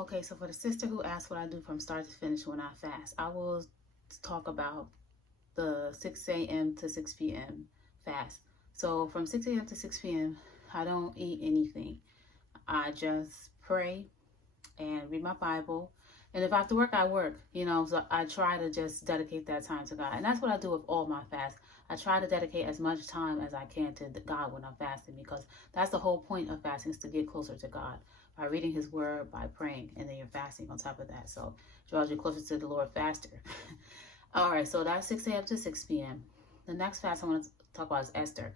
Okay, so for the sister who asked what I do from start to finish when I fast, I will talk about the 6 a.m. to 6 p.m. fast. So from 6 a.m. to 6 p.m., I don't eat anything. I just pray and read my Bible. And if I have to work, I work. So I try to just dedicate that time to God. And that's what I do with all my fasts. I try to dedicate as much time as I can to God when I'm fasting, because that's the whole point of fasting, is to get closer to God by reading his word, by praying, and then you're fasting on top of that. So it draws you closer to the Lord faster. All right, so that's 6 a.m. to 6 p.m. The next fast I want to talk about is Esther.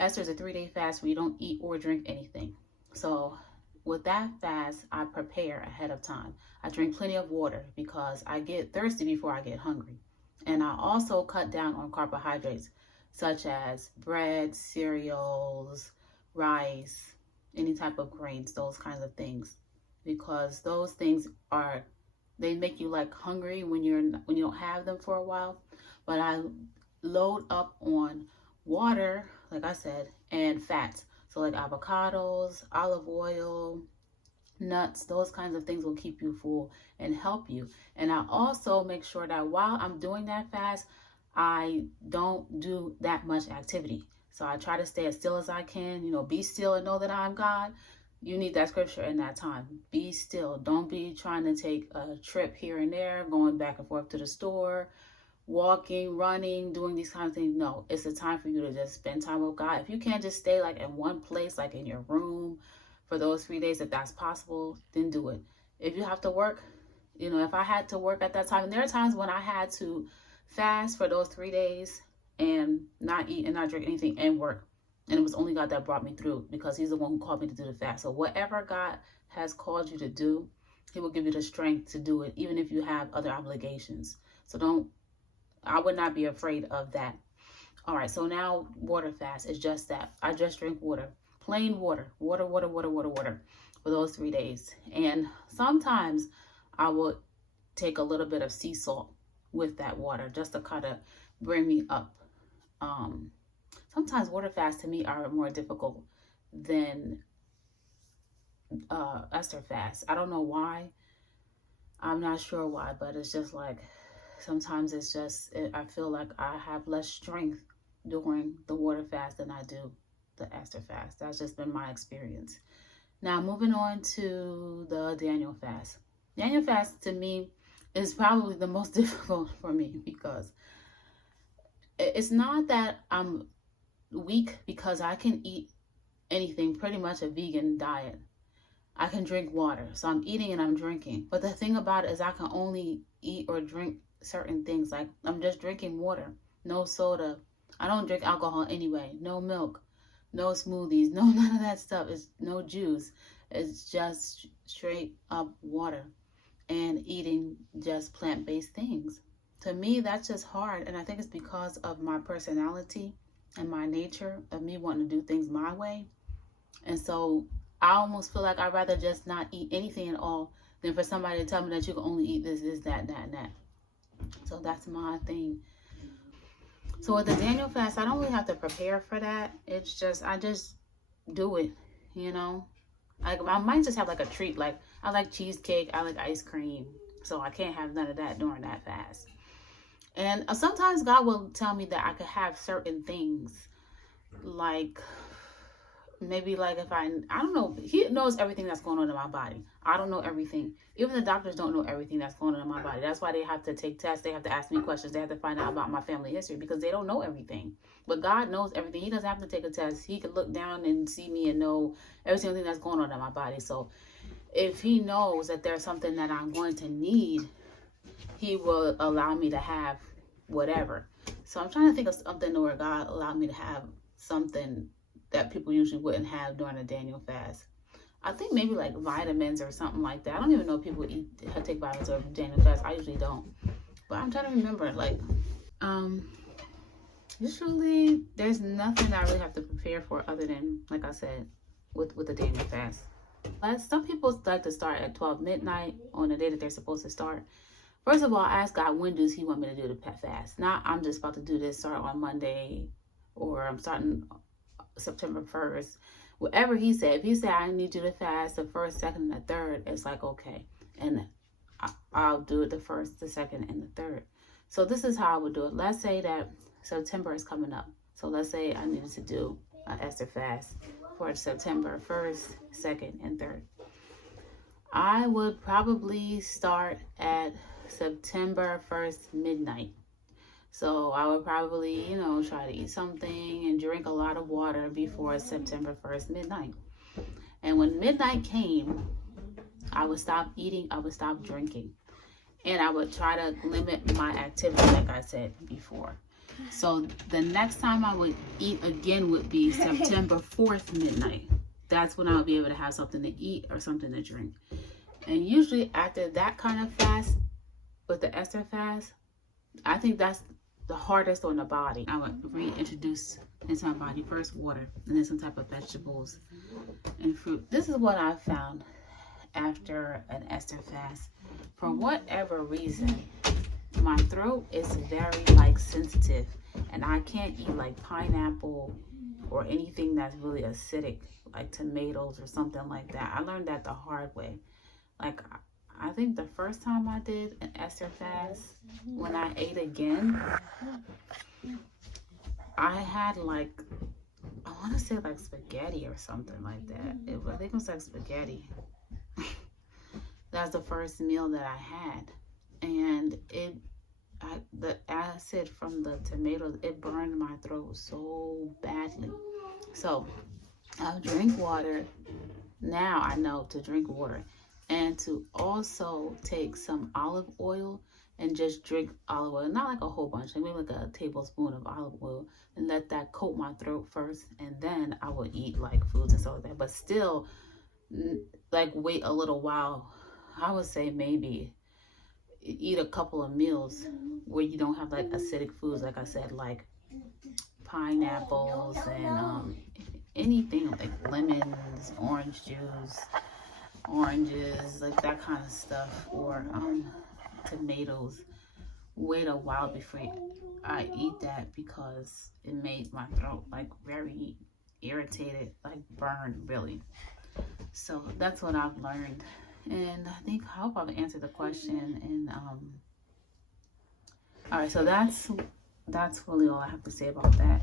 Esther is a 3-day fast where you don't eat or drink anything. So with that fast, I prepare ahead of time. I drink plenty of water because I get thirsty before I get hungry. And I also cut down on carbohydrates, such as bread, cereals, rice, any type of grains, those kinds of things, because those things they make you like hungry when you don't have them for a while. But I load up on water, like I said, and fats. So like avocados, olive oil, nuts, those kinds of things will keep you full and help you. And I also make sure that while I'm doing that fast, I don't do that much activity. So I try to stay as still as I can, be still and know that I'm God. You need that scripture in that time. Be still. Don't be trying to take a trip here and there, going back and forth to the store, walking, running, doing these kinds of things. No, it's a time for you to just spend time with God. If you can't just stay like in one place, like in your room for those 3 days, if that's possible, then do it. If you have to work, if I had to work at that time, and there are times when I had to fast for those 3 days and not eat and not drink anything and work. And it was only God that brought me through, because he's the one who called me to do the fast. So whatever God has called you to do, he will give you the strength to do it, even if you have other obligations. So I would not be afraid of that. All right, so now water fast is just that. I just drink water, plain water, water for those 3 days. And sometimes I will take a little bit of sea salt with that water just to kind of bring me up. Sometimes water fasts to me are more difficult than Esther fast. I don't know why. I'm not sure why, but it's just like, sometimes I feel like I have less strength during the water fast than I do the Esther fast. That's just been my experience. Now, moving on to the Daniel fast. Daniel fast to me is probably the most difficult for me, because it's not that I'm weak, because I can eat anything, pretty much a vegan diet. I can drink water, so I'm eating and I'm drinking. But the thing about it is I can only eat or drink certain things. Like, I'm just drinking water, no soda. I don't drink alcohol anyway. No milk, no smoothies, no none of that stuff. It's no juice. It's just straight up water and eating just plant-based things. To me, that's just hard. And I think it's because of my personality and my nature of me wanting to do things my way. And so I almost feel like I'd rather just not eat anything at all than for somebody to tell me that you can only eat this, that, and that. So that's my thing. So with the Daniel fast, I don't really have to prepare for that. It's just, I just do it, I might just have like a treat. Like, I like cheesecake, I like ice cream. So I can't have none of that during that fast. And sometimes God will tell me that I could have certain things, like maybe like if I don't know, he knows everything that's going on in my body. I don't know everything. Even the doctors don't know everything that's going on in my body. That's why they have to take tests. They have to ask me questions. They have to find out about my family history, because they don't know everything. But God knows everything. He doesn't have to take a test. He could look down and see me and know every single thing that's going on in my body. So if he knows that there's something that I'm going to need, he will allow me to have whatever. So I'm trying to think of something where God allowed me to have something that people usually wouldn't have during a Daniel fast. I think maybe like vitamins or something like that. I don't even know if people take vitamins or Daniel fast. I usually don't. But I'm trying to remember, like, usually there's nothing I really have to prepare for other than, like I said, with the Daniel fast. Some people like to start at 12 midnight on the day that they're supposed to start. First of all, I ask God, when does he want me to do the fast? Not, I'm just about to do this, start on Monday, or I'm starting September 1st. whatever he said. If he said, I need you to fast the first, second, and the third, it's like, okay. And I'll do it the first, the second, and the third. So this is how I would do it. Let's say that September is coming up. So let's say I needed to do an Esther fast for September 1st, 2nd, and 3rd. I would probably start at September 1st midnight. So I would probably, try to eat something and drink a lot of water before September 1st midnight. And when midnight came, I would stop eating, I would stop drinking. And I would try to limit my activity, like I said before. So the next time I would eat again would be September 4th midnight. That's when I would be able to have something to eat or something to drink. And usually after that kind of fast, with the Esther fast, I think that's the hardest on the body. I would reintroduce into my body first water and then some type of vegetables and fruit. This is what I found after an Esther fast. For whatever reason, my throat is very sensitive, and I can't eat like pineapple or anything that's really acidic, like tomatoes or something like that. I learned that the hard way. Like, I think the first time I did an Esther fast, when I ate again, I had I want to say spaghetti or something like that. I think it was like spaghetti. That's the first meal that I had. And the acid from the tomatoes, it burned my throat so badly. So I'll drink water. Now I know to drink water. And to also take some olive oil and just drink olive oil. Not like a whole bunch, maybe like a tablespoon of olive oil, and let that coat my throat first. And then I would eat foods and stuff like that. But still, wait a little while. I would say maybe eat a couple of meals where you don't have acidic foods, like I said, like pineapples and anything like lemons, orange juice, oranges, like that kind of stuff, or tomatoes. Wait a while before I eat that, because it made my throat very irritated, burned really. So that's what I've learned. And I hope I've answered the question. And all right, so that's really all I have to say about that.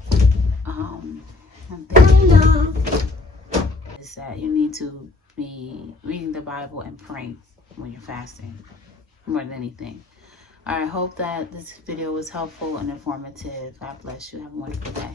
Is that you need to be reading the Bible and praying when you're fasting more than anything. All right, I hope that this video was helpful and informative. God bless you. Have a wonderful day.